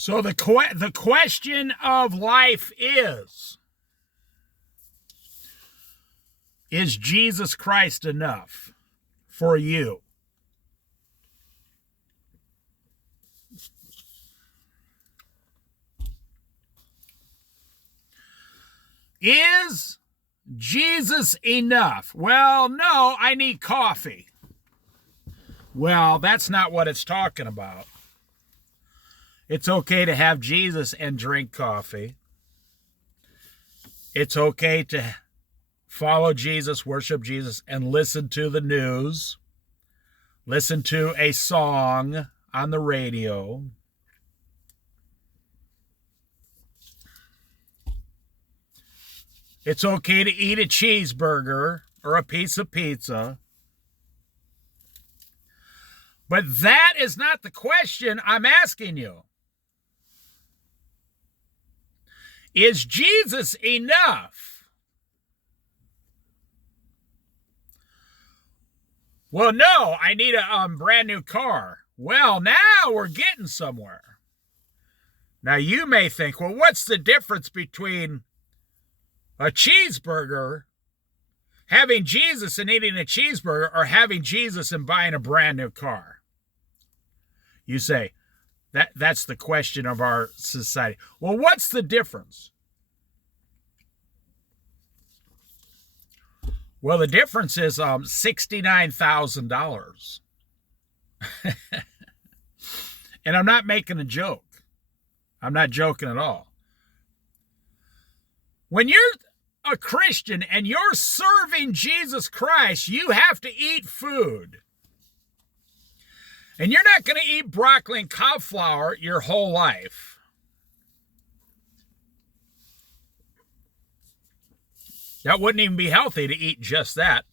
So the question of life is Jesus Christ enough for you? Is Jesus enough? Well, no, I need coffee. Well, that's not what it's talking about. It's okay to have Jesus and drink coffee. It's okay to follow Jesus, worship Jesus, and listen to the news. Listen to a song on the radio. It's okay to eat a cheeseburger or a piece of pizza. But that is not the question I'm asking you. Is Jesus enough? Well, no, I need a brand new car. Well, now we're getting somewhere. Now you may think, well, what's the difference between a cheeseburger, having Jesus and eating a cheeseburger, or having Jesus and buying a brand new car? You say, that's the question of our society. Well, what's the difference? Well, the difference is $69,000. And I'm not making a joke. I'm not joking at all. When you're a Christian and you're serving Jesus Christ, you have to eat food. And you're not going to eat broccoli and cauliflower your whole life. That wouldn't even be healthy to eat just that.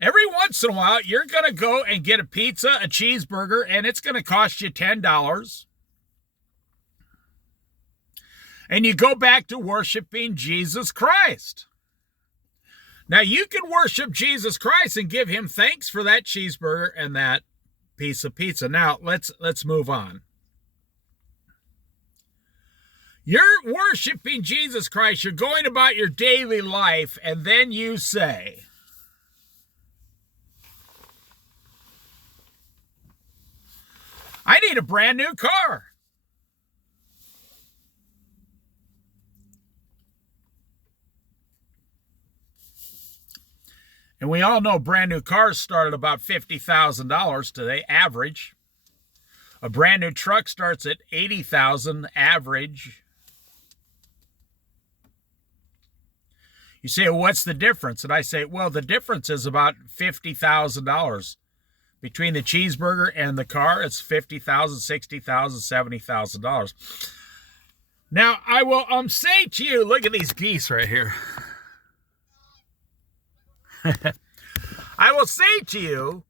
Every once in a while, you're going to go and get a pizza, a cheeseburger, and it's going to cost you $10. And you go back to worshiping Jesus Christ. Now, you can worship Jesus Christ and give him thanks for that cheeseburger and that piece of pizza. Now, let's move on. You're worshiping Jesus Christ. You're going about your daily life, and then you say, I need a brand new car. And we all know brand new cars start at about $50,000 today, average. A brand new truck starts at $80,000 average. You say, well, what's the difference? And I say, well, the difference is about $50,000. Between the cheeseburger and the car, it's $50,000, $60,000, $70,000. Now, I will say to you, look at these geese right here. I will say to you,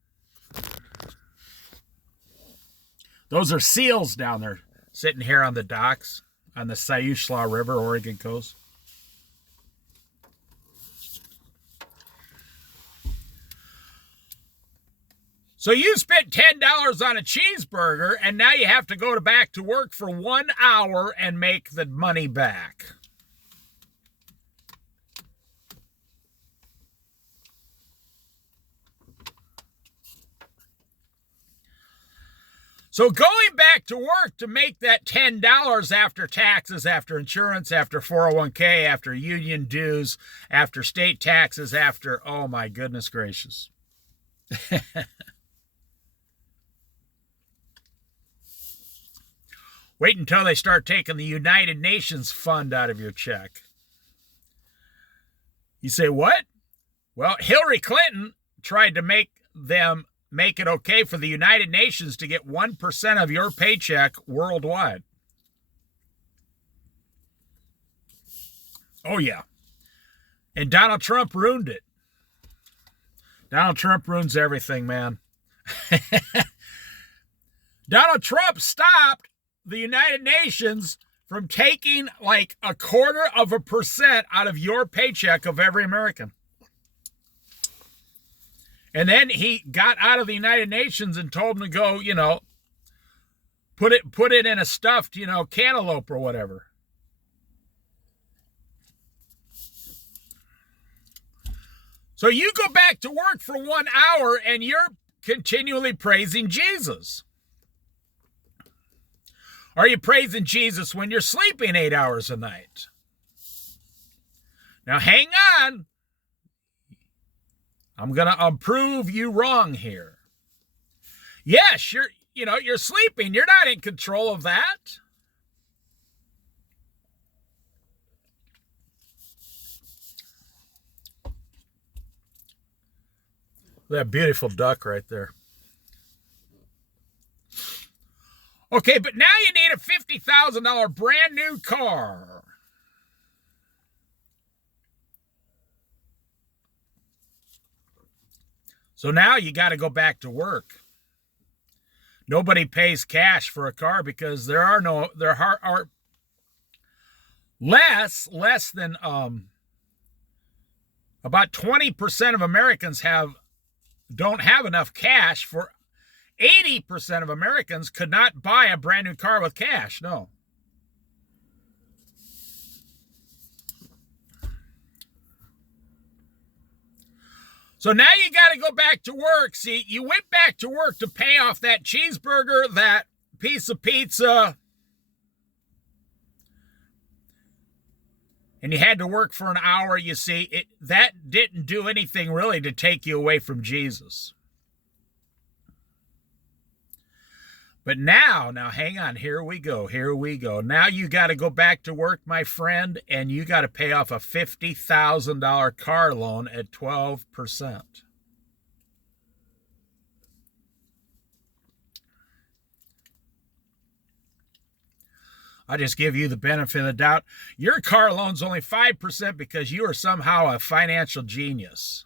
those are seals down there sitting here on the docks on the Siuslaw River, Oregon coast. So you spent $10 on a cheeseburger, and now you have to go back to work for 1 hour and make the money back. So going back to work to make that $10 after taxes, after insurance, after 401k, after union dues, after state taxes, after, oh my goodness gracious. Wait until they start taking the United Nations fund out of your check. You say, what? Well, Hillary Clinton tried to make it okay for the United Nations to get 1% of your paycheck worldwide. Oh, yeah. And Donald Trump ruined it. Donald Trump ruins everything, man. Donald Trump stopped the United Nations from taking like 0.25% out of your paycheck of every American. And then he got out of the United Nations and told them to go, put it in a stuffed, cantaloupe or whatever. So you go back to work for 1 hour and you're continually praising Jesus. Are you praising Jesus when you're sleeping 8 hours a night? Now hang on. I'm going to prove you wrong here. Yes, you're sleeping. You're not in control of that. That beautiful duck right there. Okay, but now you need a $50,000 brand new car. So now you got to go back to work. Nobody pays cash for a car because there are less than about 20% of Americans don't have enough cash for 80% of Americans could not buy a brand new car with cash. No. So now you got to go back to work. See, you went back to work to pay off that cheeseburger, that piece of pizza, and you had to work for an hour. You see, that didn't do anything really to take you away from Jesus. But now hang on, here we go. Now you got to go back to work, my friend, and you got to pay off a $50,000 car loan at 12%. I just give you the benefit of the doubt. Your car loan's only 5% because you are somehow a financial genius.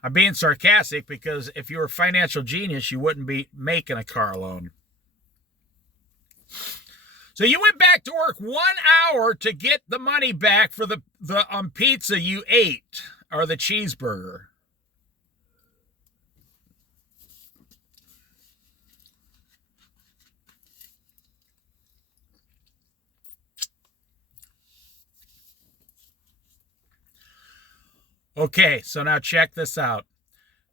I'm being sarcastic because if you were a financial genius, you wouldn't be making a car loan. So you went back to work 1 hour to get the money back for the pizza you ate or the cheeseburger. Okay, so now check this out.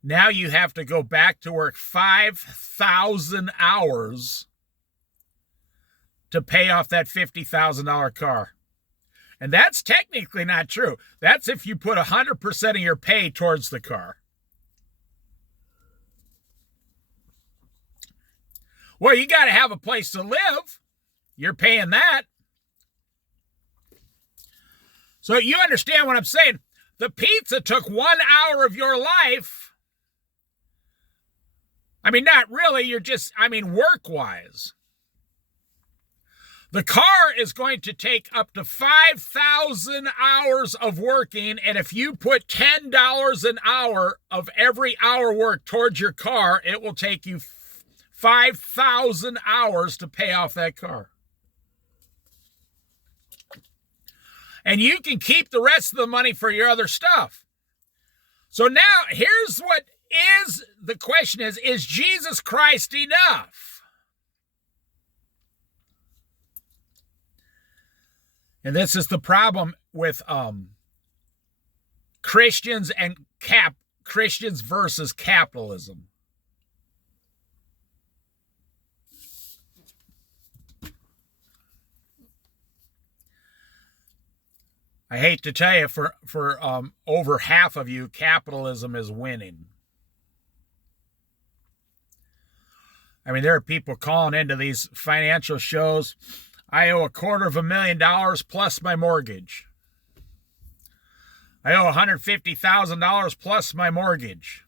Now you have to go back to work 5,000 hours to pay off that $50,000 car. And that's technically not true. That's if you put 100% of your pay towards the car. Well, you got to have a place to live. You're paying that. So you understand what I'm saying? The pizza took 1 hour of your life. I mean, not really. Work-wise. The car is going to take up to 5,000 hours of working, and if you put $10 an hour of every hour work towards your car, it will take you 5,000 hours to pay off that car. And you can keep the rest of the money for your other stuff. So now, here's what the question is Jesus Christ enough? And this is the problem with Christians and Christians versus capitalism. I hate to tell you, for over half of you, capitalism is winning. I mean, there are people calling into these financial shows. I owe $250,000 plus my mortgage. I owe $150,000 plus my mortgage.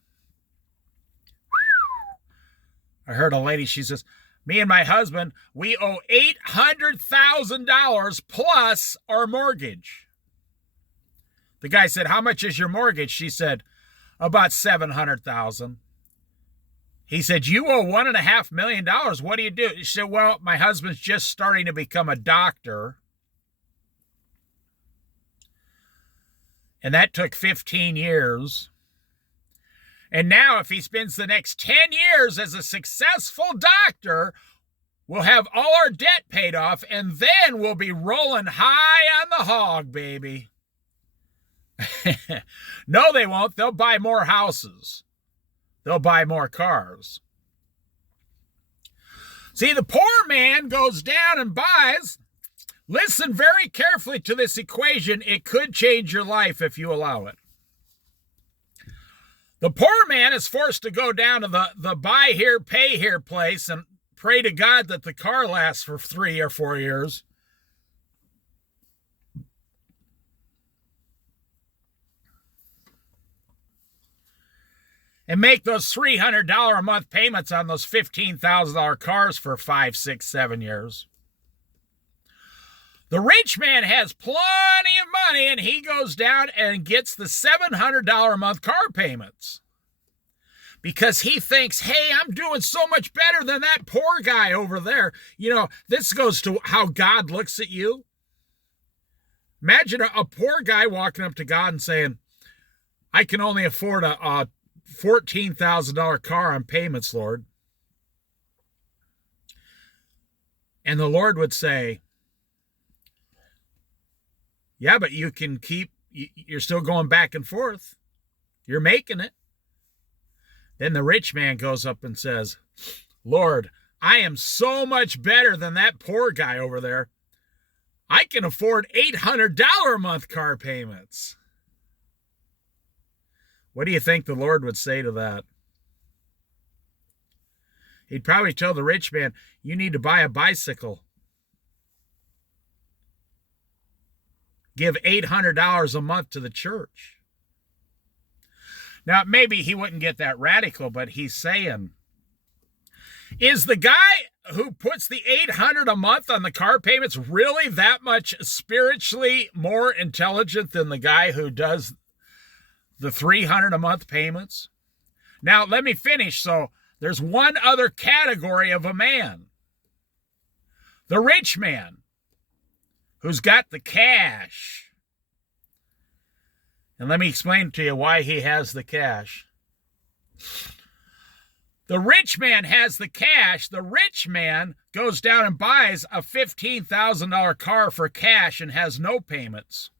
I heard a lady, she says, me and my husband, we owe $800,000 plus our mortgage. The guy said, how much is your mortgage? She said, about $700,000. He said, you owe $1.5 million. What do you do? She said, well, my husband's just starting to become a doctor. And that took 15 years. And now if he spends the next 10 years as a successful doctor, we'll have all our debt paid off, and then we'll be rolling high on the hog, baby. No, they won't. They'll buy more houses. They'll buy more cars. See, the poor man goes down and buys. Listen very carefully to this equation. It could change your life if you allow it. The poor man is forced to go down to the buy here, pay here place and pray to God that the car lasts for 3 or 4 years. And make those $300 a month payments on those $15,000 cars for 5, 6, 7 years. The rich man has plenty of money, and he goes down and gets the $700 a month car payments. Because he thinks, hey, I'm doing so much better than that poor guy over there. You know, this goes to how God looks at you. Imagine a poor guy walking up to God and saying, I can only afford a $14,000 car on payments, Lord. And the Lord would say, yeah, but you can you're still going back and forth. You're making it. Then the rich man goes up and says, Lord, I am so much better than that poor guy over there. I can afford $800 a month car payments. What do you think the Lord would say to that? He'd probably tell the rich man, you need to buy a bicycle. Give $800 a month to the church. Now, maybe he wouldn't get that radical, but he's saying, is the guy who puts the $800 a month on the car payments really that much spiritually more intelligent than the guy who does the $300 a month payments? Now, let me finish. So there's one other category of a man. The rich man who's got the cash. And let me explain to you why he has the cash. The rich man has the cash. The rich man goes down and buys a $15,000 car for cash and has no payments.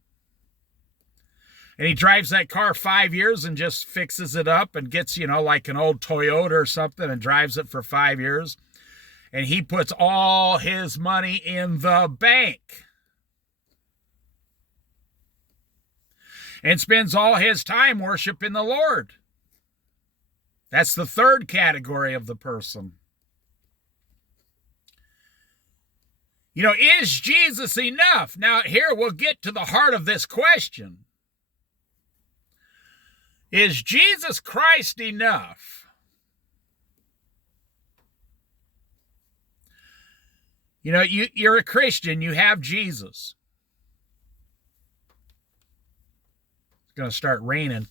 And he drives that car 5 years and just fixes it up and gets, like an old Toyota or something and drives it for 5 years. And he puts all his money in the bank. And spends all his time worshiping the Lord. That's the third category of the person. Is Jesus enough? Now, here we'll get to the heart of this question. Is Jesus Christ enough? You're a Christian. You have Jesus. Going to start raining.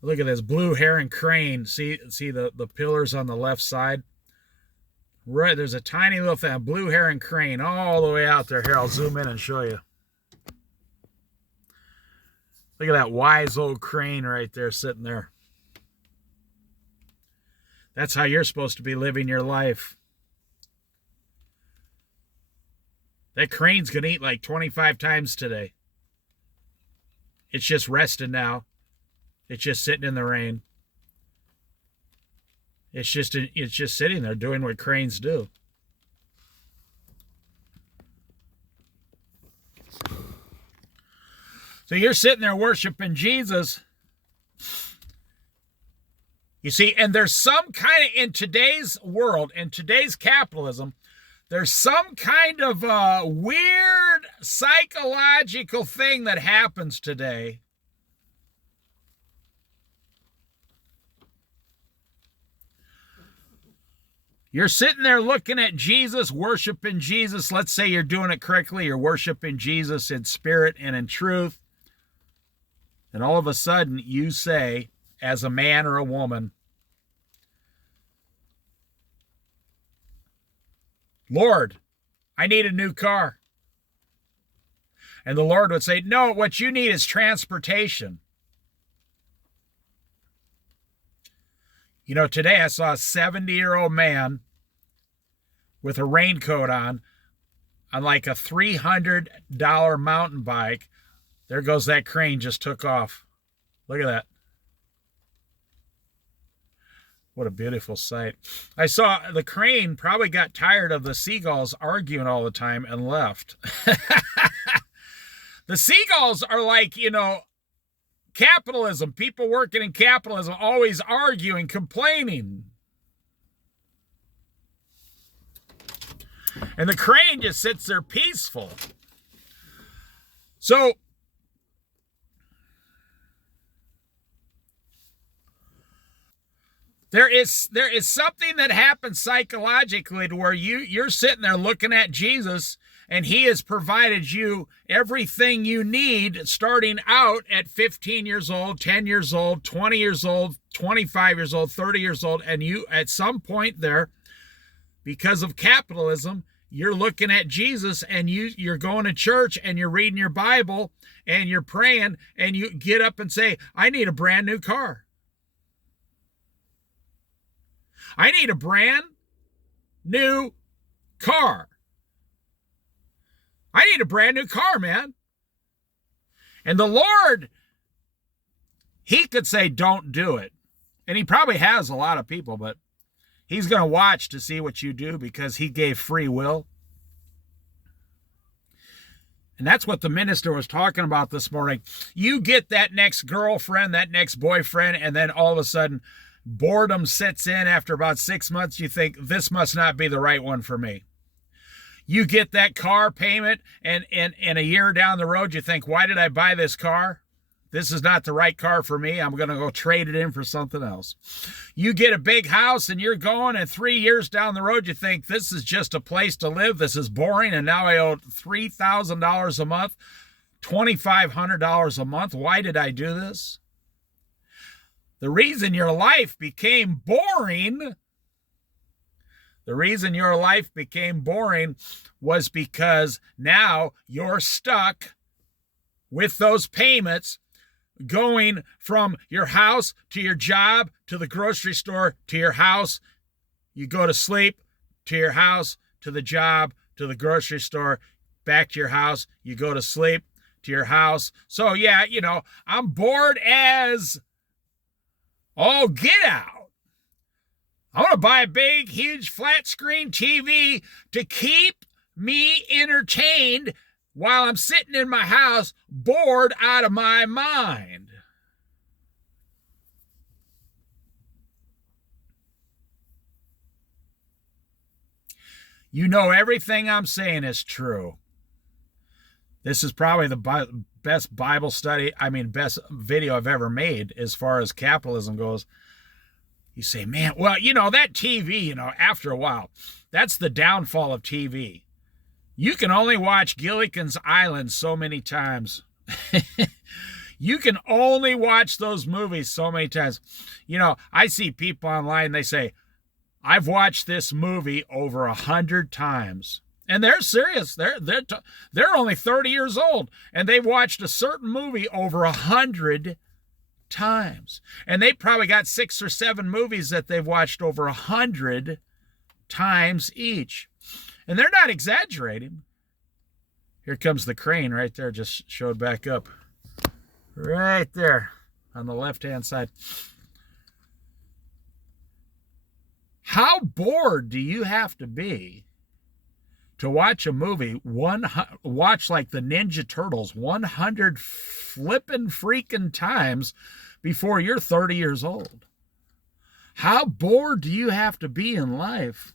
Look at this blue heron crane. See the pillars on the left side? Right, there's a tiny little thing, blue heron crane all the way out there. Here, I'll zoom in and show you. Look at that wise old crane right there sitting there. That's how you're supposed to be living your life. That crane's going to eat like 25 times today. It's just resting now. It's just sitting in the rain. It's just sitting there doing what cranes do. So you're sitting there worshiping Jesus. You see, and there's some kind of, in today's world, in today's capitalism, there's some kind of weird psychological thing that happens today. You're sitting there looking at Jesus, worshiping Jesus. Let's say you're doing it correctly. You're worshiping Jesus in spirit and in truth. And all of a sudden you say, as a man or a woman, Lord, I need a new car. And the Lord would say, no, what you need is transportation. You know, today I saw a 70-year-old man with a raincoat on like a $300 mountain bike. There goes that crane, just took off. Look at that. What a beautiful sight. I saw the crane probably got tired of the seagulls arguing all the time and left. The seagulls are like, you know, capitalism. People working in capitalism always arguing, complaining. And the crane just sits there peaceful. So, there is something that happens psychologically to where you're sitting there looking at Jesus, and he has provided you everything you need starting out at 15 years old, 10 years old, 20 years old, 25 years old, 30 years old, and you at some point there, because of capitalism, you're looking at Jesus, and you're going to church, and you're reading your Bible, and you're praying, and you get up and say, I need a brand new car. I need a brand new car. I need a brand new car, man. And the Lord, he could say, don't do it. And he probably has a lot of people, but he's going to watch to see what you do because he gave free will. And that's what the minister was talking about this morning. You get that next girlfriend, that next boyfriend, and then all of a sudden, boredom sets in after about 6 months. You think, this must not be the right one for me. You get that car payment, and a year down the road, you think, why did I buy this car? This is not the right car for me. I'm going to go trade it in for something else. You get a big house, and you're going, and 3 years down the road, you think, this is just a place to live. This is boring, and now I owe $3,000 a month, $2,500 a month. Why did I do this? The reason your life became boring, was because now you're stuck with those payments going from your house to your job, to the grocery store, to your house. You go to sleep, to your house, to the job, to the grocery store, back to your house. You go to sleep, to your house. So yeah, you know, I'm bored as... oh, get out. I want to buy a big, huge, flat screen TV to keep me entertained while I'm sitting in my house, bored out of my mind. You know, everything I'm saying is true. This is probably the best Bible study, best video I've ever made as far as capitalism goes. You say, man, well, you know, that TV, you know, after a while, that's the downfall of TV. You can only watch Gilligan's Island so many times. You can only watch those movies so many times. You know, I see people online, they say, I've watched this movie over 100 times. And they're serious. They're only 30 years old, and they've watched a certain movie over 100 times. And they probably got 6 or 7 movies that they've watched over 100 times each. And they're not exaggerating. Here comes the crane right there, just showed back up. Right there on the left-hand side. How bored do you have to be to watch a movie, watch like the Ninja Turtles 100 flippin' freaking times before you're 30 years old? How bored do you have to be in life?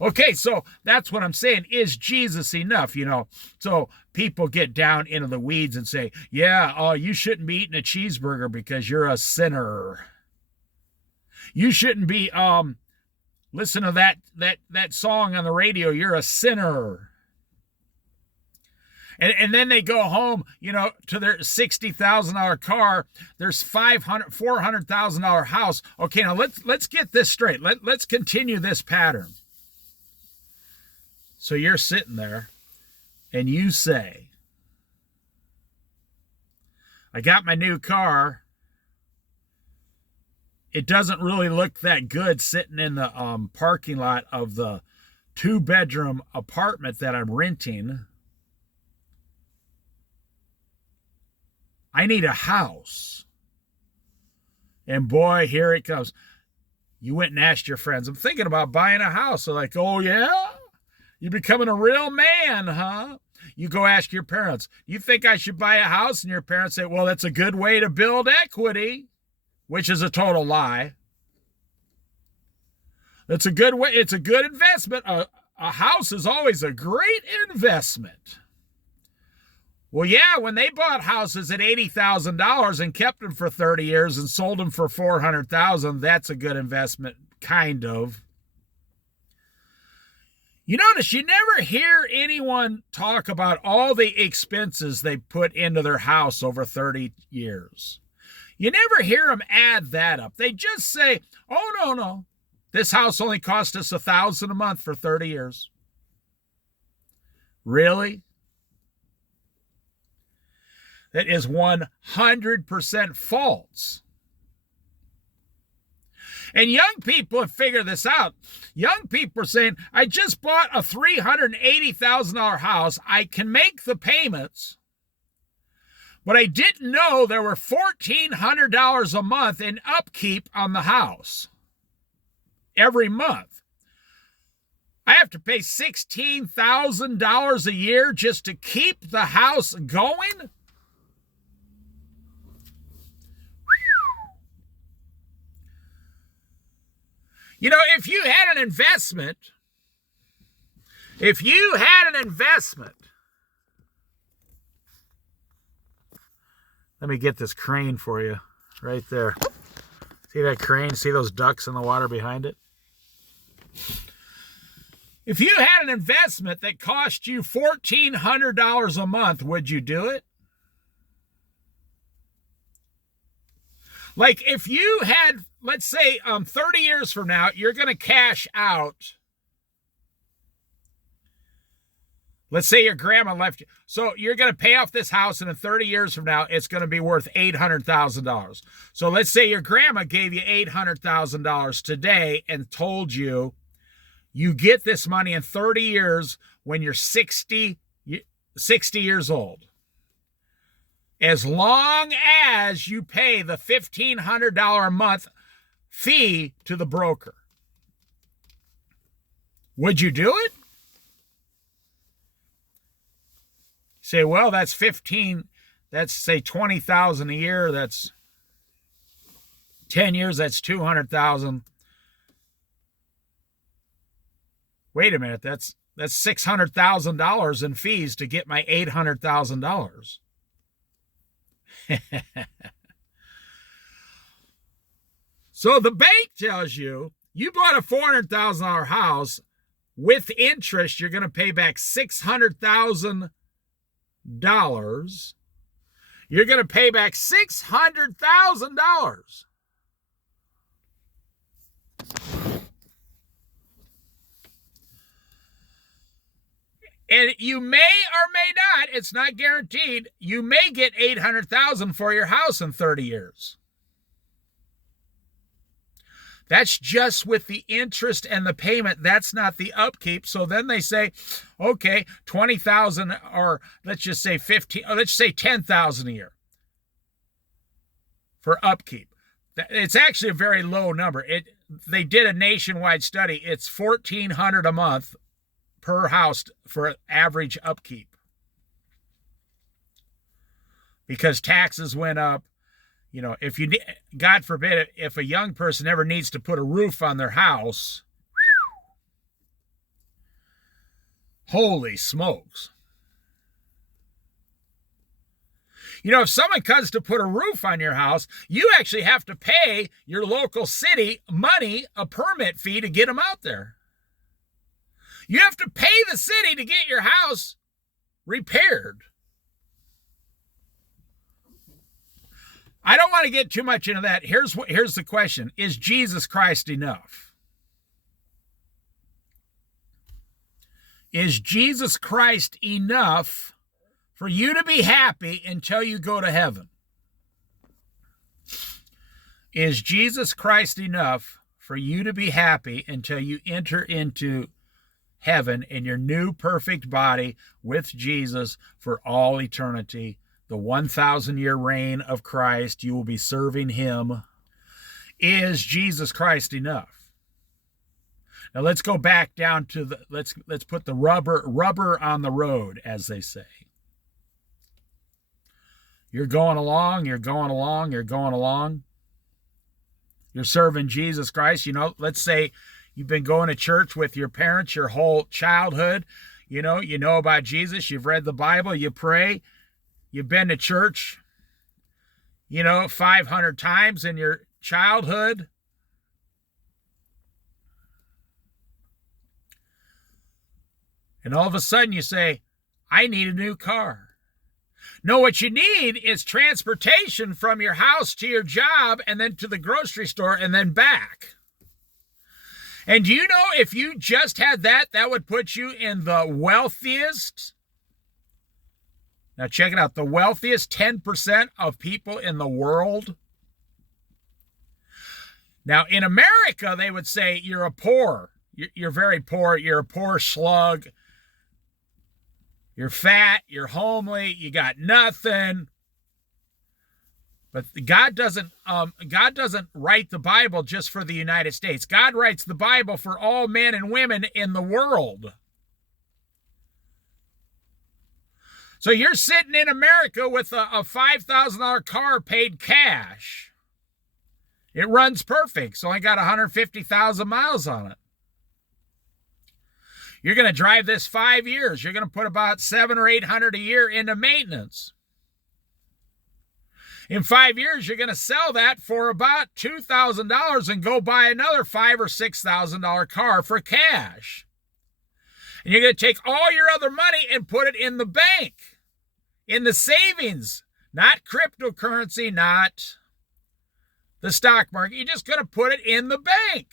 Okay, so that's what I'm saying. Is Jesus enough? You know, so people get down into the weeds and say, yeah, oh, you shouldn't be eating a cheeseburger because you're a sinner. You shouldn't be listen to that song on the radio, you're a sinner. And then they go home, you know, to their $60,000 car, there's $400,000 house. Okay, now let's get this straight. Let's continue this pattern. So you're sitting there and you say, I got my new car it doesn't really look that good sitting in the parking lot of the 2-bedroom apartment that I'm renting. I need a house. And boy, here it comes. You went and asked your friends, I'm thinking about buying a house. They're like, oh yeah? You becoming a real man, huh? You go ask your parents, you think I should buy a house? And your parents say, well, that's a good way to build equity, which is a total lie. That's a good way. It's a good investment. A house is always a great investment. Well, yeah, when they bought houses at $80,000 and kept them for 30 years and sold them for $400,000, that's a good investment, kind of. You notice you never hear anyone talk about all the expenses they put into their house over 30 years. You never hear them add that up. They just say, oh, no. This house only cost us $1,000 a month for 30 years. Really? That is 100% false. And young people have figured this out. Young people are saying, I just bought a $380,000 house. I can make the payments, but I didn't know there were $1,400 a month in upkeep on the house every month. I have to pay $16,000 a year just to keep the house going? You know, if you had an investment, let me get this crane for you right there. See that crane? See those ducks in the water behind it? If you had an investment that cost you $1,400 a month, would you do it? Like if you had, let's say 30 years from now, you're going to cash out. Let's say your grandma left you. So you're going to pay off this house, and in 30 years from now, it's going to be worth $800,000. So let's say your grandma gave you $800,000 today and told you you get this money in 30 years when you're 60 years old. As long as you pay the $1,500 a month fee to the broker. Would you do it? Say, well, that's say $20,000 a year. That's 10 years, that's $200,000. Wait a minute, that's $600,000 in fees to get my $800,000. So the bank tells you, you bought a $400,000 house with interest, you're going to pay back $600,000. You're going to pay back $600,000. And you may or may not, it's not guaranteed, you may get $800,000 for your house in 30 years. That's just with the interest and the payment. That's not the upkeep. So then they say, okay, $20,000, or let's just say $10,000 a year for upkeep. It's actually a very low number. They did a nationwide study. It's $1,400 a month per house for average upkeep, because taxes went up. You know, if you, God forbid, if a young person ever needs to put a roof on their house, holy smokes. You know, if someone comes to put a roof on your house, you actually have to pay your local city money, a permit fee, to get them out there. You have to pay the city to get your house repaired. I don't want to get too much into that. Here's the question. Is Jesus Christ enough? Is Jesus Christ enough for you to be happy until you go to heaven? Is Jesus Christ enough for you to be happy until you enter into heaven in your new perfect body with Jesus for all eternity? The 1,000-year reign of Christ, you will be serving him. Is Jesus Christ enough? Now let's go back down to the let's put the rubber on the road, as they say. You're going along, you're going along, you're going along. You're serving Jesus Christ. You know, let's say you've been going to church with your parents your whole childhood. You know about Jesus. You've read the Bible. You pray. You've been to church, 500 times in your childhood. And all of a sudden you say, I need a new car. No, what you need is transportation from your house to your job and then to the grocery store and then back. And do you know if you just had that would put you in the wealthiest, now check it out, the wealthiest 10% of people in the world? Now in America, they would say you're you're very poor, you're a poor slug. You're fat, you're homely, you got nothing. But God doesn't write the Bible just for the United States. God writes the Bible for all men and women in the world. So you're sitting in America with a $5,000 car paid cash. It runs perfect. It's only got 150,000 miles on it. You're going to drive this 5 years. You're going to put about $700 or $800 a year into maintenance. In 5 years, you're going to sell that for about $2,000 and go buy another $5,000 or $6,000 car for cash. And you're going to take all your other money and put it in the bank, in the savings, not cryptocurrency, not the stock market. You're just going to put it in the bank.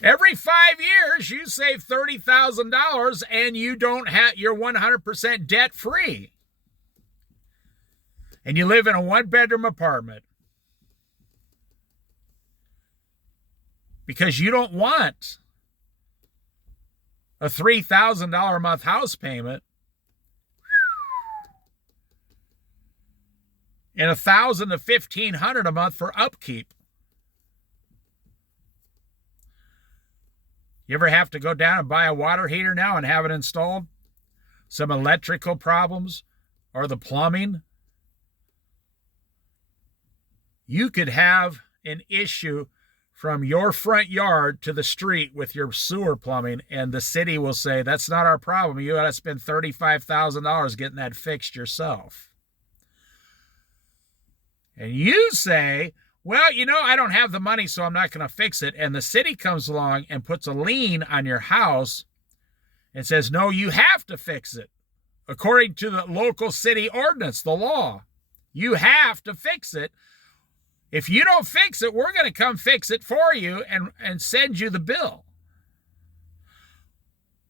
Every 5 years, you save $30,000 and you're 100% debt free. And you live in a 1-bedroom apartment. Because you don't want a $3,000 a month house payment and $1,000 to $1,500 a month for upkeep. You ever have to go down and buy a water heater now and have it installed? Some electrical problems or the plumbing? You could have an issue from your front yard to the street with your sewer plumbing, and the city will say, that's not our problem. You got to spend $35,000 getting that fixed yourself. And you say, well, I don't have the money, so I'm not going to fix it. And the city comes along and puts a lien on your house and says, no, you have to fix it. According to the local city ordinance, the law, you have to fix it. If you don't fix it, we're going to come fix it for you and send you the bill.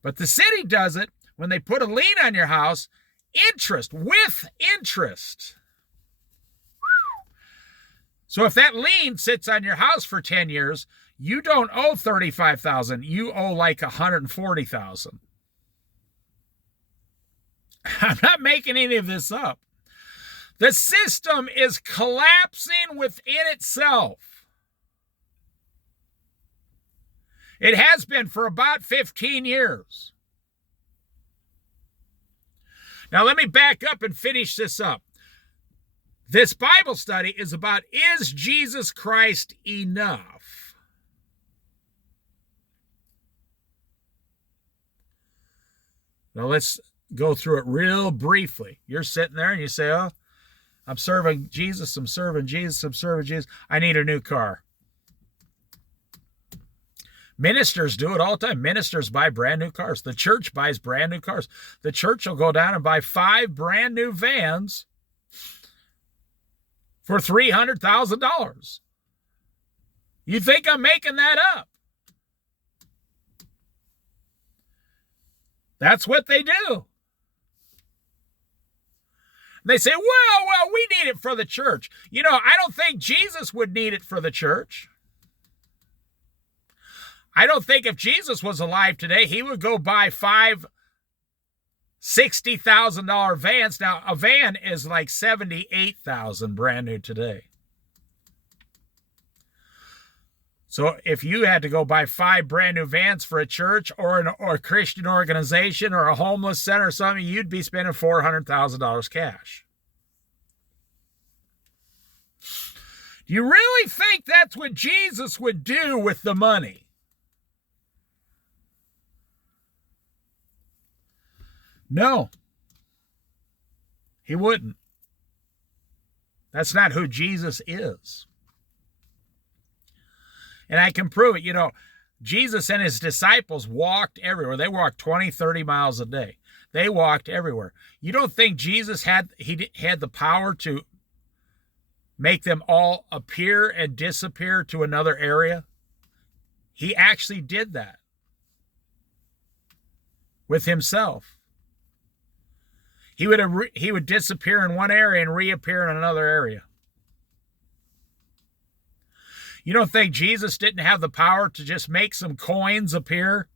But the city does it when they put a lien on your house, with interest. So if that lien sits on your house for 10 years, you don't owe $35,000. You owe like $140,000. I'm not making any of this up. The system is collapsing within itself. It has been for about 15 years. Now let me back up and finish this up. This Bible study is about, is Jesus Christ enough? Now let's go through it real briefly. You're sitting there and you say, oh, I'm serving Jesus, I'm serving Jesus, I'm serving Jesus. I need a new car. Ministers do it all the time. Ministers buy brand new cars. The church buys brand new cars. The church will go down and buy 5 brand new vans for $300,000. You think I'm making that up? That's what they do. They say, well, we need it for the church. You know, I don't think Jesus would need it for the church. I don't think if Jesus was alive today, he would go buy 5 $60,000 vans. Now, a van is like $78,000 brand new today. So if you had to go buy 5 brand new vans for a church or a Christian organization or a homeless center or something, you'd be spending $400,000 cash. Do you really think that's what Jesus would do with the money? No, he wouldn't. That's not who Jesus is. And I can prove it. You know, Jesus and his disciples walked everywhere. They walked 20, 30 miles a day. They walked everywhere. You don't think Jesus had the power to make them all appear and disappear to another area? He actually did that with himself. He would disappear in one area and reappear in another area. You don't think Jesus didn't have the power to just make some coins appear?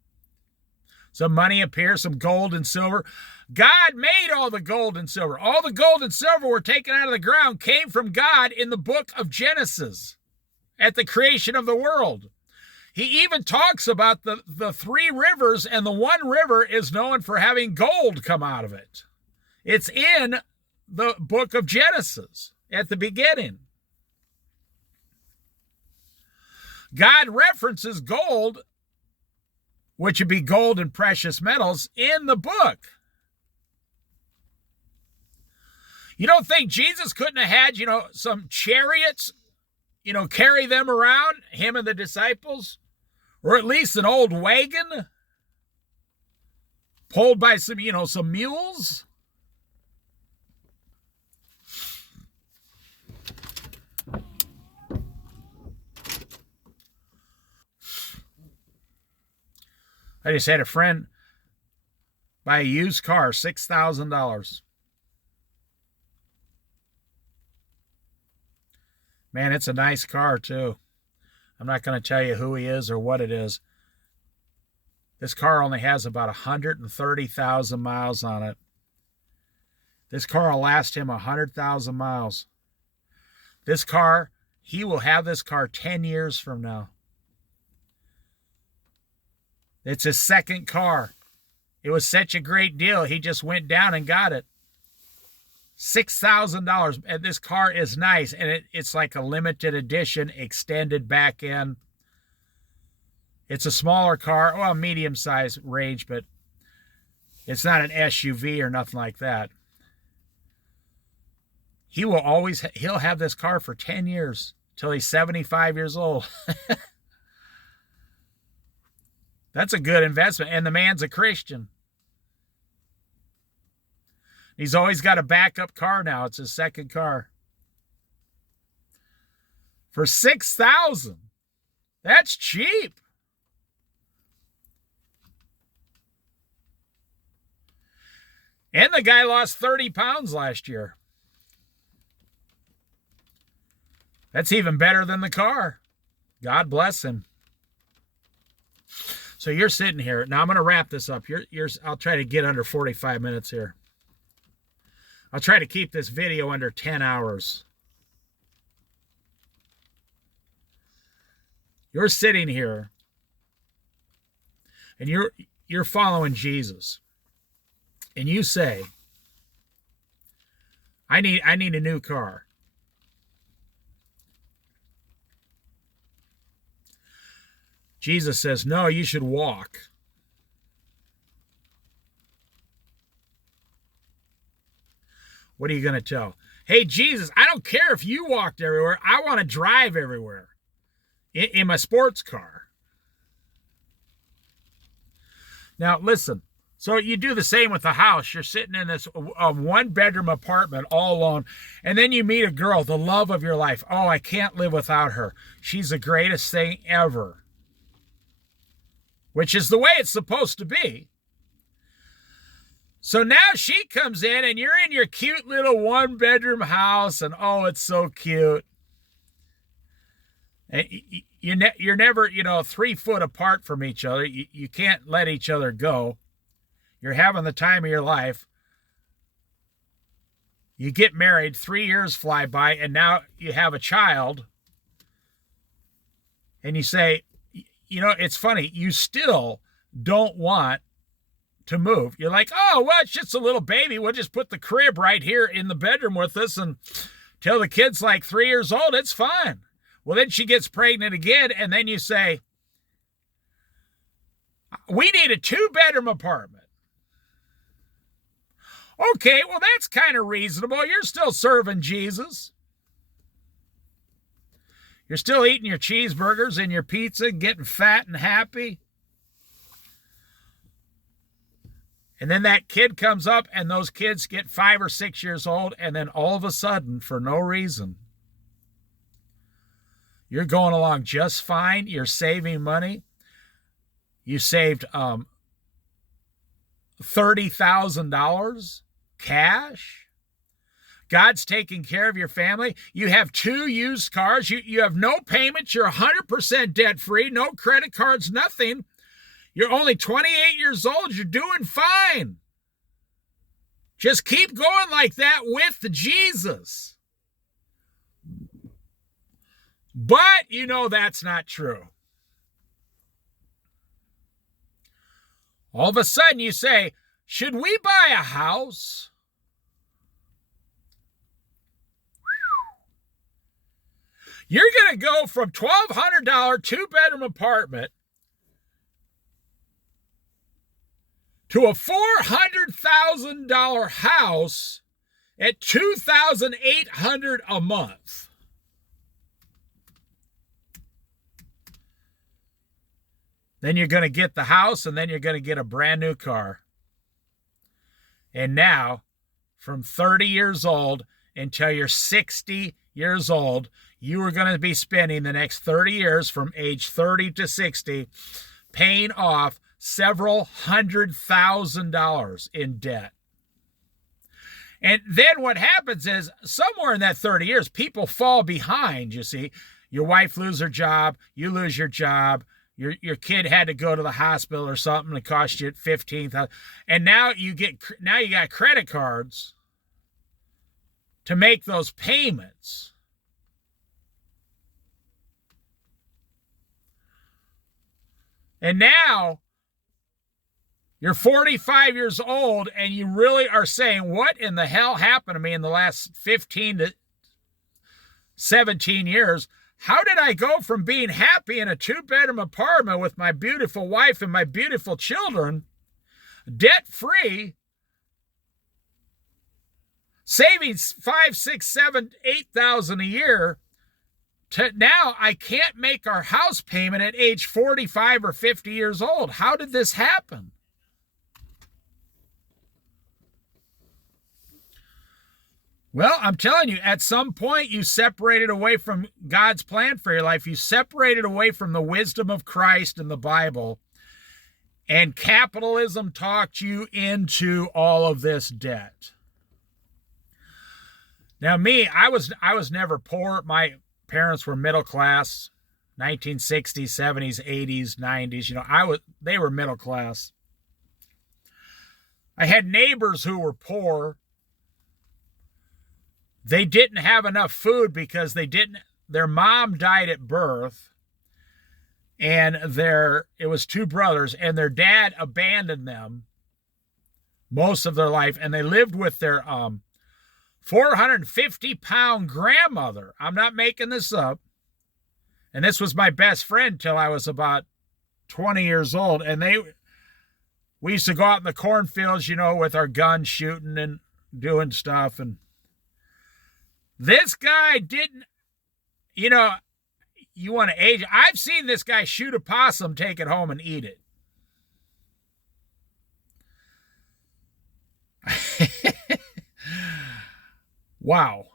Some money appear, some gold and silver? God made all the gold and silver. All the gold and silver were taken out of the ground, came from God in the book of Genesis at the creation of the world. He even talks about the 3 rivers, and the one river is known for having gold come out of it. It's in the book of Genesis at the beginning. God references gold, which would be gold and precious metals, in the book. You don't think Jesus couldn't have had, some chariots, carry them around, him and the disciples? Or at least an old wagon pulled by some mules? I just had a friend buy a used car, $6,000. Man, it's a nice car, too. I'm not going to tell you who he is or what it is. This car only has about 130,000 miles on it. This car will last him 100,000 miles. This car, he will have this car 10 years from now. It's his second car. It was such a great deal, he just went down and got it. $6,000. And this car is nice, and it's like a limited edition, extended back end. It's a smaller car, well, medium-sized range, but it's not an SUV or nothing like that. He'll have this car for 10 years, till he's 75 years old. That's a good investment. And the man's a Christian. He's always got a backup car now. It's his second car. For $6,000. That's cheap. And the guy lost 30 pounds last year. That's even better than the car. God bless him. So you're sitting here. Now I'm going to wrap this up. I'll try to get under 45 minutes here. I'll try to keep this video under 10 hours. You're sitting here and you're following Jesus. And you say, I need a new car. Jesus says, no, you should walk. What are you going to tell? Hey, Jesus, I don't care if you walked everywhere. I want to drive everywhere in my sports car. Now, listen. So you do the same with the house. You're sitting in this one-bedroom apartment all alone, and then you meet a girl, the love of your life. Oh, I can't live without her. She's the greatest thing ever. Which is the way it's supposed to be. So now she comes in and you're in your cute little 1-bedroom house and oh, it's so cute. And you're never, 3 foot apart from each other. You can't let each other go. You're having the time of your life. You get married, 3 years fly by, and now you have a child. And you say, it's funny, you still don't want to move. You're like, oh, well, it's just a little baby. We'll just put the crib right here in the bedroom with us and till the kid's like 3 years old, it's fine. Well, then she gets pregnant again, and then you say, we need a 2-bedroom apartment. Okay, well, that's kind of reasonable. You're still serving Jesus. You're still eating your cheeseburgers and your pizza, getting fat and happy. And then that kid comes up, and those kids get 5 or 6 years old, and then all of a sudden, for no reason, you're going along just fine. You're saving money. You saved $30,000 cash. God's taking care of your family. You have 2 used cars. You have no payments. You're 100% debt-free. No credit cards, nothing. You're only 28 years old. You're doing fine. Just keep going like that with Jesus. But that's not true. All of a sudden you say, should we buy a house? You're going to go from $1,200 2-bedroom apartment to a $400,000 house at $2,800 a month. Then you're going to get the house, and then you're going to get a brand new car. And now, from 30 years old until you're 60 years old, you are going to be spending the next 30 years from age 30 to 60 paying off several $100,000 in debt. And then what happens is somewhere in that 30 years, people fall behind, you see. Your wife loses her job, you lose your job, your kid had to go to the hospital or something. It cost you $15,000. And now you got credit cards to make those payments. And now you're 45 years old and you really are saying, what in the hell happened to me in the last 15 to 17 years? How did I go from being happy in a 2-bedroom apartment with my beautiful wife and my beautiful children, debt-free, saving $5,000, $6,000, $7,000, $8,000 a year, to now I can't make our house payment at age 45 or 50 years old? How did this happen? Well, I'm telling you, at some point you separated away from God's plan for your life. You separated away from the wisdom of Christ and the Bible, and capitalism talked you into all of this debt. Now, me, I was never poor. My parents were middle class, 1960s, 70s, 80s, 90s. They were middle class. I had neighbors who were poor. They didn't have enough food because their mom died at birth, and it was 2 brothers, and their dad abandoned them most of their life, and they lived with their 450-pound grandmother. I'm not making this up. And this was my best friend till I was about 20 years old, and we used to go out in the cornfields, with our guns shooting and doing stuff, and this guy didn't, you want to age. I've seen this guy shoot a possum, take it home, and eat it. Wow.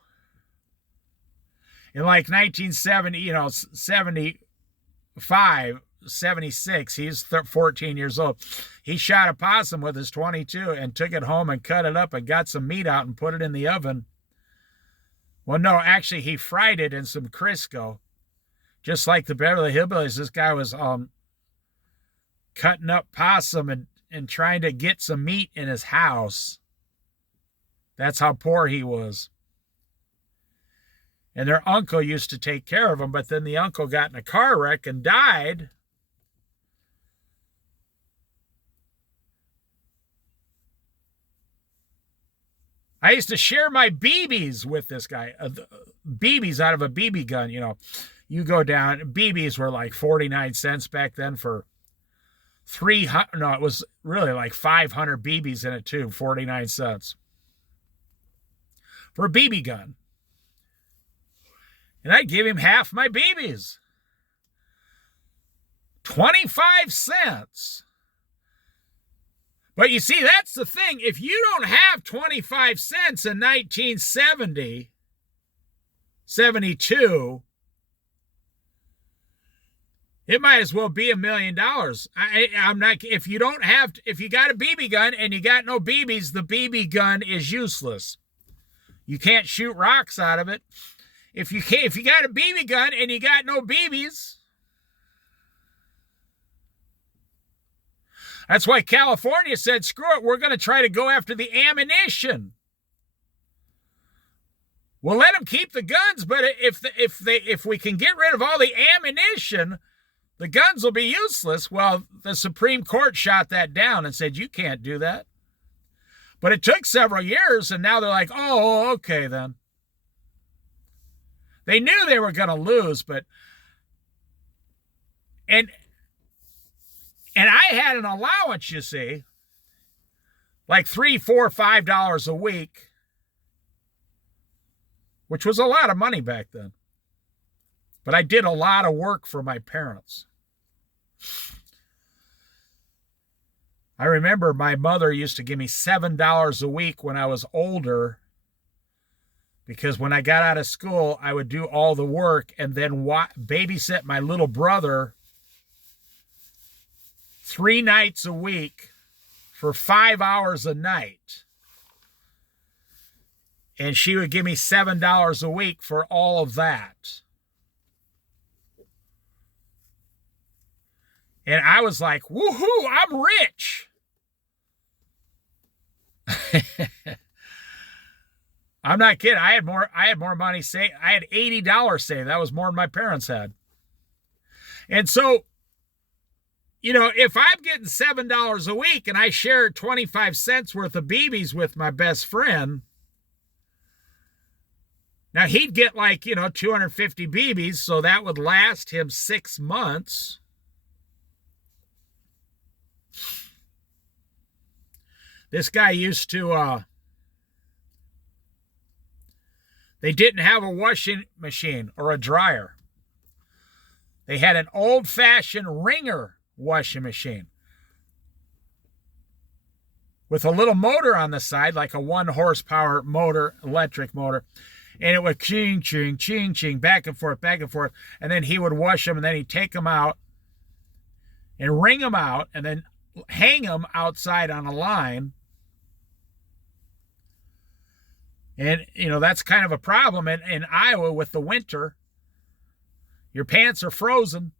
In like 1970, 75, 76. He's 14 years old. He shot a possum with his 22 and took it home and cut it up and got some meat out and put it in the oven. Well, no, actually, he fried it in some Crisco. Just like the Beverly Hillbillies, this guy was cutting up possum and trying to get some meat in his house. That's how poor he was. And their uncle used to take care of him, but then the uncle got in a car wreck and died. I used to share my BBs with this guy. BBs out of a BB gun, you know. You go down, BBs were like 49 cents back then for 300. No, it was really like 500 BBs in a tube, 49 cents. For a BB gun. And I'd give him half my BBs. 25 cents. But you see, that's the thing. If you don't have 25 cents in 1970, 72, it might as well be $1 million. I'm not, if you got a BB gun and you got no BBs, the BB gun is useless. You can't shoot rocks out of it. If you got a BB gun and you got no BBs, that's why California said, screw it, we're going to try to go after the ammunition. We'll let them keep the guns, but if we can get rid of all the ammunition, the guns will be useless. Well, the Supreme Court shot that down and said, you can't do that. But it took several years, and now they're like, oh, okay then. They knew they were going to lose, but... And I had an allowance, you see, like $3, $4, $5 a week, which was a lot of money back then. But I did a lot of work for my parents. I remember my mother used to give me $7 a week when I was older, because when I got out of school, I would do all the work and then babysit my little brother 3 nights a week for 5 hours a night. And she would give me $7 a week for all of that. And I was like, woohoo, I'm rich. I'm not kidding. I had more money saved. I had $80 saved. That was more than my parents had. And so, you know, if I'm getting $7 a week and I share 25 cents worth of BBs with my best friend, now he'd get like, 250 BBs, so that would last him 6 months. This guy used to, they didn't have a washing machine or a dryer. They had an old-fashioned Ringer washing machine with a little motor on the side, like a 1-horsepower motor, electric motor. And it would ching, ching, ching, ching, back and forth, back and forth. And then he would wash them, and then he'd take them out and wring them out and then hang them outside on a line. And, that's kind of a problem in Iowa with the winter. Your pants are frozen.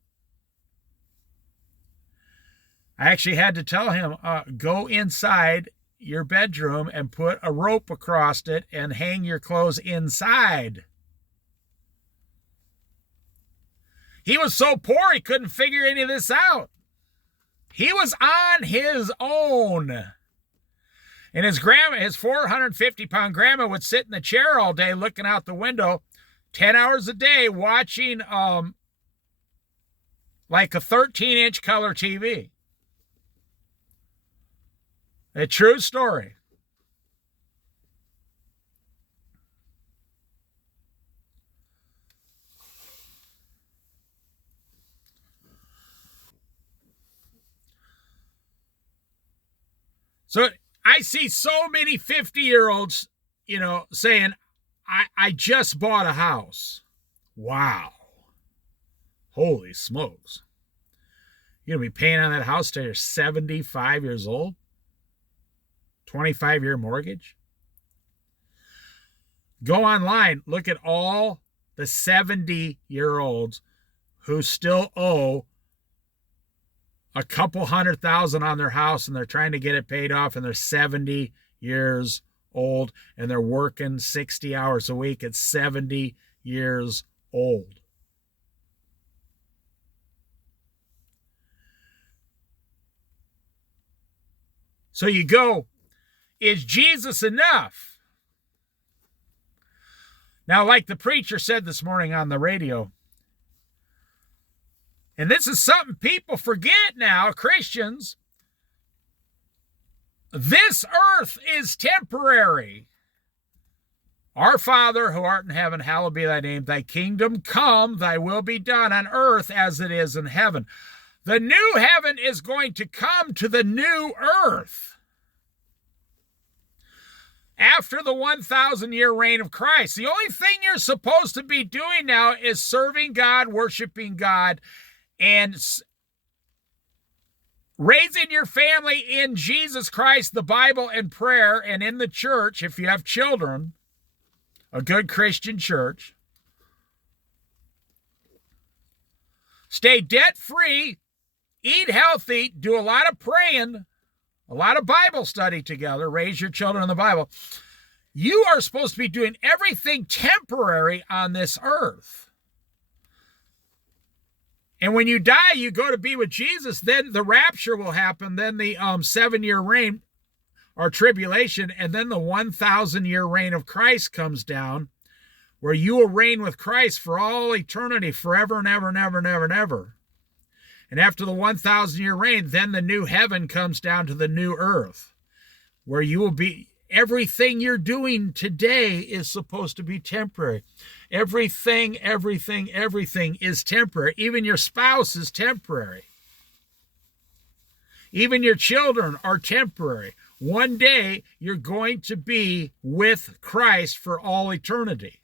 I actually had to tell him, go inside your bedroom and put a rope across it and hang your clothes inside. He was so poor he couldn't figure any of this out. He was on his own. And his 450-pound grandma would sit in the chair all day looking out the window, 10 hours a day, watching like a 13-inch color TV. A true story. So I see so many 50-year-olds, saying, I just bought a house. Wow. Holy smokes. You're going to be paying on that house till you're 75 years old? 25-year mortgage? Go online, look at all the 70-year-olds who still owe a couple $100,000 on their house, and they're trying to get it paid off, and they're 70 years old, and they're working 60 hours a week at 70 years old. So you go, is Jesus enough? Now, like the preacher said this morning on the radio, and this is something people forget now, Christians, this earth is temporary. Our Father, who art in heaven, hallowed be thy name. Thy kingdom come, thy will be done on earth as it is in heaven. The new heaven is going to come to the new earth after the 1,000-year reign of Christ. The only thing you're supposed to be doing now is serving God, worshiping God, and raising your family in Jesus Christ, the Bible, and prayer, and in the church, if you have children, a good Christian church. Stay debt-free, eat healthy, do a lot of praying, a lot of Bible study together, raise your children in the Bible. You are supposed to be doing everything temporary on this earth. And when you die, you go to be with Jesus, then the rapture will happen, then the 7-year reign or tribulation, and then the 1,000-year reign of Christ comes down, where you will reign with Christ for all eternity, forever and ever and ever and ever and ever. And after the 1,000-year reign, then the new heaven comes down to the new earth, where you will be, everything you're doing today is supposed to be temporary. Everything is temporary. Even your spouse is temporary. Even your children are temporary. One day, you're going to be with Christ for all eternity.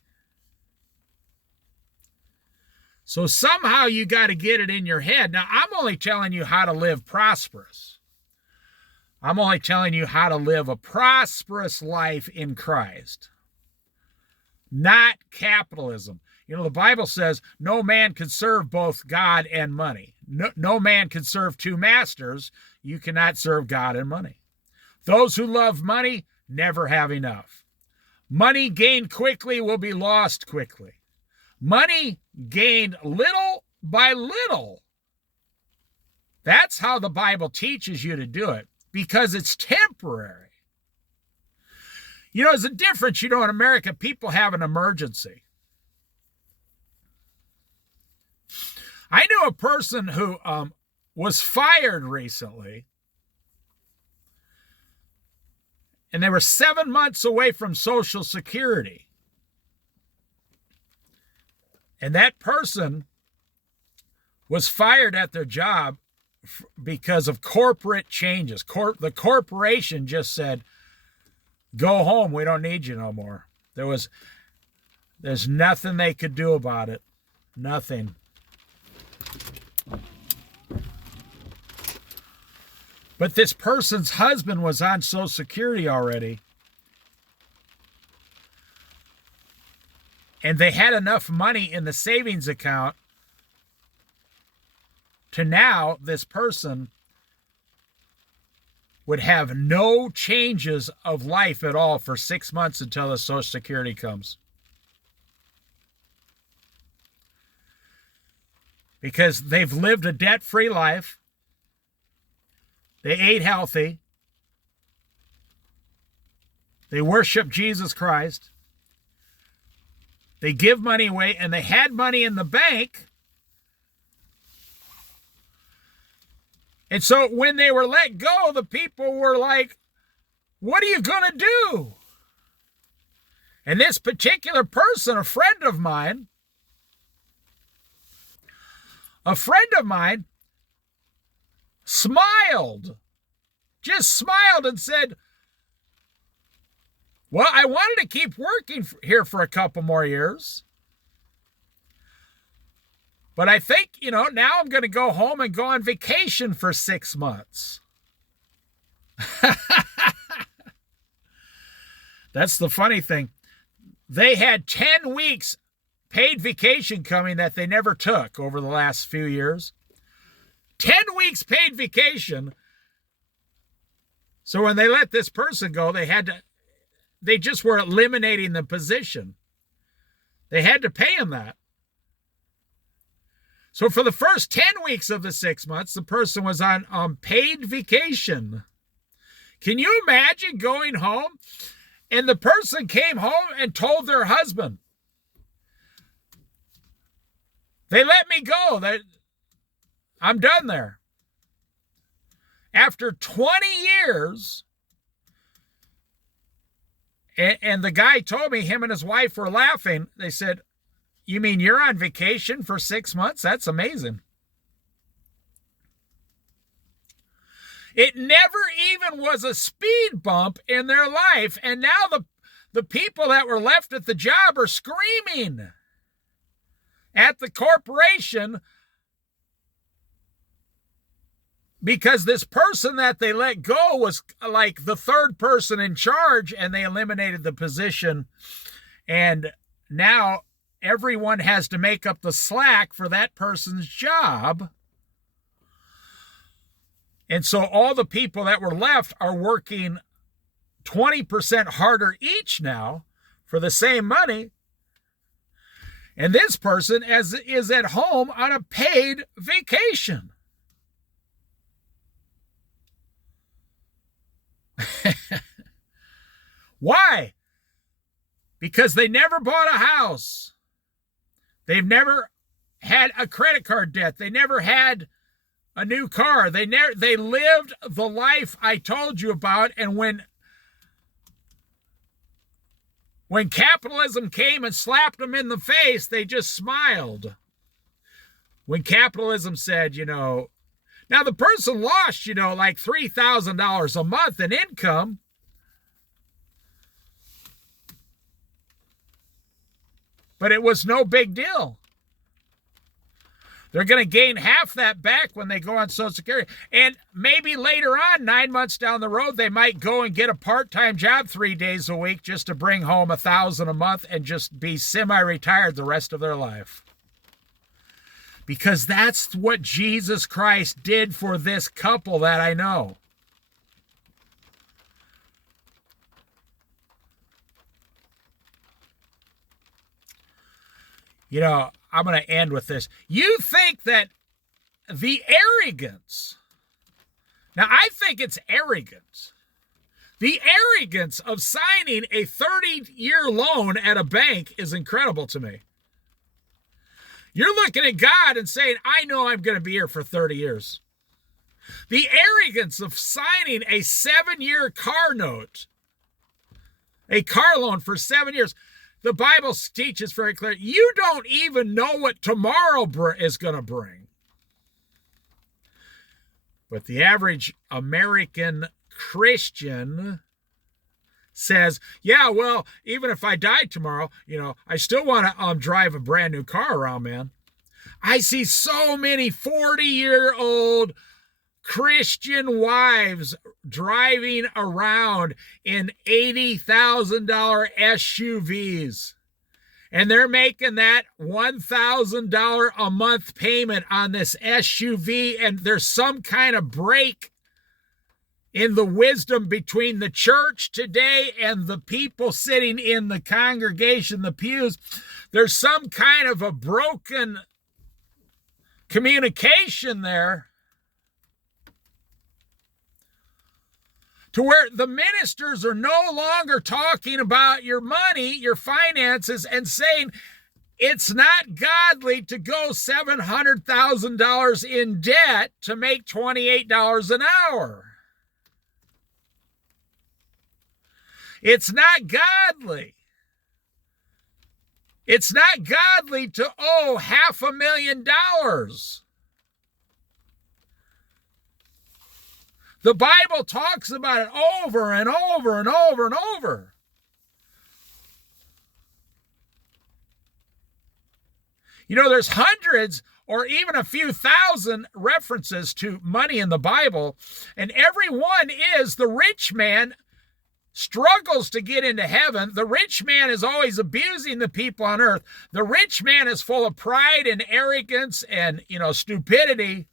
So somehow you got to get it in your head. Now, I'm only telling you how to live prosperous. I'm only telling you how to live a prosperous life in Christ, not capitalism. You know, the Bible says no man can serve both God and money. No man can serve two masters. You cannot serve God and money. Those who love money never have enough. Money gained quickly will be lost quickly. Money gained little by little. That's how the Bible teaches you to do it, because it's temporary. You know, there's a difference. You know, in America, people have an emergency. I knew a person who was fired recently, and they were 7 months away from Social Security. And that person was fired at their job because of corporate changes. The corporation just said, go home, we don't need you no more. There's nothing they could do about it. Nothing. But this person's husband was on Social Security already. And they had enough money in the savings account to now this person would have no changes of life at all for 6 months until the Social Security comes. Because they've lived a debt-free life. They ate healthy. They worship Jesus Christ. They give money away, and they had money in the bank. And so when they were let go, the people were like, what are you going to do? And this particular person, a friend of mine, smiled, just smiled and said, well, I wanted to keep working here for a couple more years. But I think, now I'm going to go home and go on vacation for 6 months. That's the funny thing. They had 10 weeks paid vacation coming that they never took over the last few years. 10 weeks paid vacation. So when they let this person go, they just were eliminating the position. They had to pay him that. So for the first 10 weeks of the 6 months, the person was on paid vacation. Can you imagine going home and the person came home and told their husband, they let me go. I'm done there. After 20 years, and the guy told me, him and his wife were laughing. They said, you mean you're on vacation for 6 months? That's amazing. It never even was a speed bump in their life. And now the people that were left at the job are screaming at the corporation because this person that they let go was like the third person in charge, and they eliminated the position. And now everyone has to make up the slack for that person's job. And so all the people that were left are working 20% harder each now for the same money. And this person is at home on a paid vacation. Why? Because they never bought a house. They've never had a credit card debt. They never had a new car. They lived the life I told you about. And when capitalism came and slapped them in the face, they just smiled. When capitalism said, now the person lost, like $3,000 a month in income. But it was no big deal. They're going to gain half that back when they go on Social Security. And maybe later on, 9 months down the road, they might go and get a part-time job 3 days a week just to bring home $1,000 a month and just be semi-retired the rest of their life. Because that's what Jesus Christ did for this couple that I know. I'm going to end with this. You think that the arrogance, now I think it's arrogance. The arrogance of signing a 30-year loan at a bank is incredible to me. You're looking at God and saying, I know I'm going to be here for 30 years. The arrogance of signing a 7-year car note, a car loan for 7 years. The Bible teaches very clearly, you don't even know what tomorrow is going to bring. But the average American Christian says, yeah, well, even if I died tomorrow, I still want to drive a brand new car around, man. I see so many 40-year-old Christian wives driving around in $80,000 SUVs. And they're making that $1,000 a month payment on this SUV. And there's some kind of break in the wisdom between the church today and the people sitting in the congregation, the pews. There's some kind of a broken communication there, to where the ministers are no longer talking about your money, your finances, and saying it's not godly to go $700,000 in debt to make $28 an hour. It's not godly. It's not godly to owe $500,000. The Bible talks about it over and over and over and over. There's hundreds or even a few thousand references to money in the Bible, and every one is the rich man struggles to get into heaven. The rich man is always abusing the people on earth. The rich man is full of pride and arrogance and, stupidity.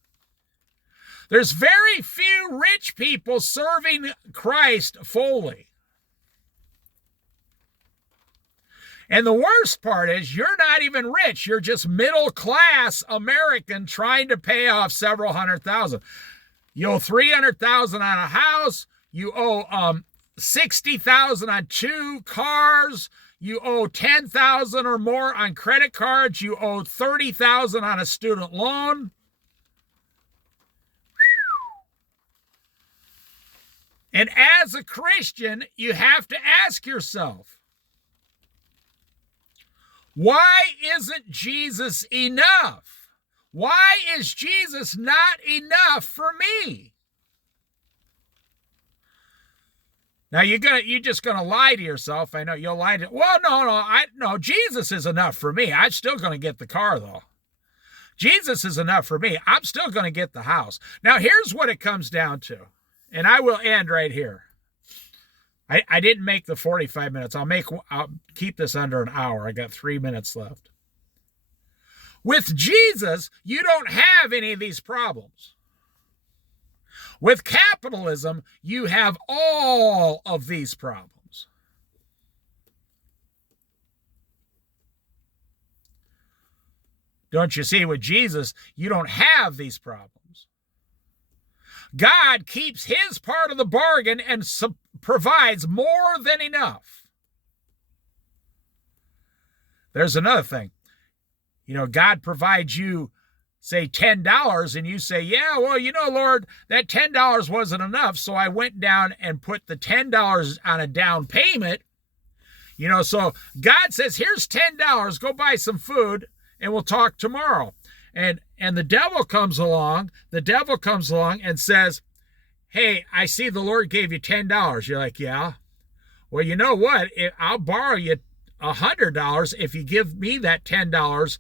There's very few rich people serving Christ fully. And the worst part is you're not even rich. You're just middle-class American trying to pay off several $100,000. You owe $300,000 on a house. You owe $60,000 on 2 cars. You owe $10,000 or more on credit cards. You owe $30,000 on a student loan. And as a Christian, you have to ask yourself, why isn't Jesus enough? Why is Jesus not enough for me? Now you're just gonna lie to yourself. I know you'll lie to. Well, no. Jesus is enough for me. I'm still gonna get the car though. Jesus is enough for me. I'm still gonna get the house. Now here's what it comes down to, and I will end right here. I didn't make the 45 minutes. I'll keep this under an hour. I got 3 minutes left. With Jesus, you don't have any of these problems. With capitalism, you have all of these problems. Don't you see, with Jesus, you don't have these problems. God keeps his part of the bargain and provides more than enough. There's another thing. God provides you, say, $10, and you say, yeah, well, Lord, that $10 wasn't enough, so I went down and put the $10 on a down payment. So God says, here's $10, go buy some food, and we'll talk tomorrow. And the devil comes along and says, hey, I see the Lord gave you $10. You're like, yeah. Well, you know what? I'll borrow you $100 if you give me that $10.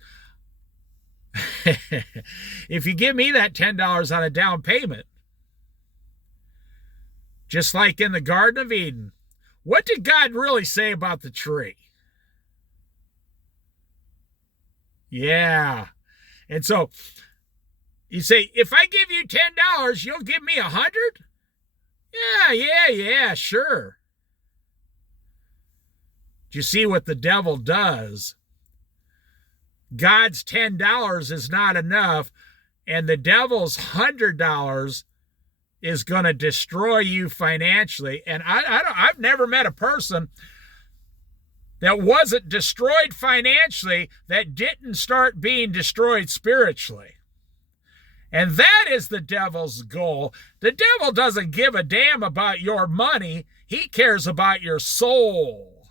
If you give me that $10 on a down payment. Just like in the Garden of Eden. What did God really say about the tree? Yeah. And so you say, if I give you $10, you'll give me $100? Yeah, sure. Do you see what the devil does? God's $10 is not enough, and the devil's $100 is going to destroy you financially. And I've never met a person that wasn't destroyed financially that didn't start being destroyed spiritually. And that is the devil's goal. The devil doesn't give a damn about your money. He cares about your soul.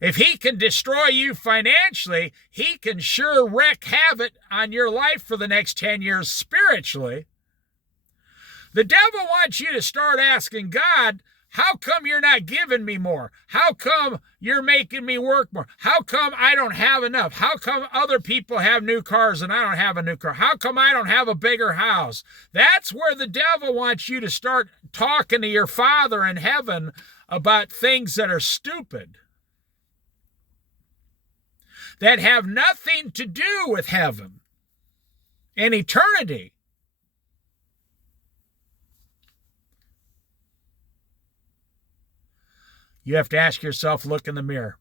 If he can destroy you financially, he can sure wreak havoc on your life for the next 10 years spiritually. The devil wants you to start asking God, how come you're not giving me more? How come you're making me work more? How come I don't have enough? How come other people have new cars and I don't have a new car? How come I don't have a bigger house? That's where the devil wants you to start talking to your Father in heaven about things that are stupid, that have nothing to do with heaven and eternity. You have to ask yourself, look in the mirror.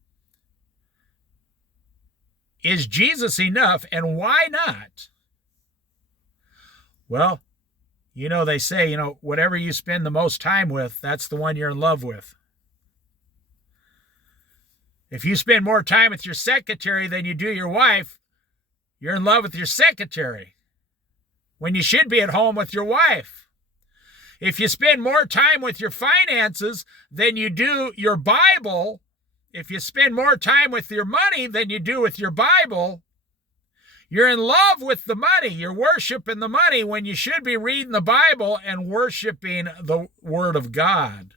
Is Jesus enough, and why not? Well, they say, whatever you spend the most time with, that's the one you're in love with. If you spend more time with your secretary than you do your wife, you're in love with your secretary, when you should be at home with your wife. If you spend more time with your finances than you do your Bible, if you spend more time with your money than you do with your Bible, you're in love with the money. You're worshiping the money when you should be reading the Bible and worshiping the Word of God.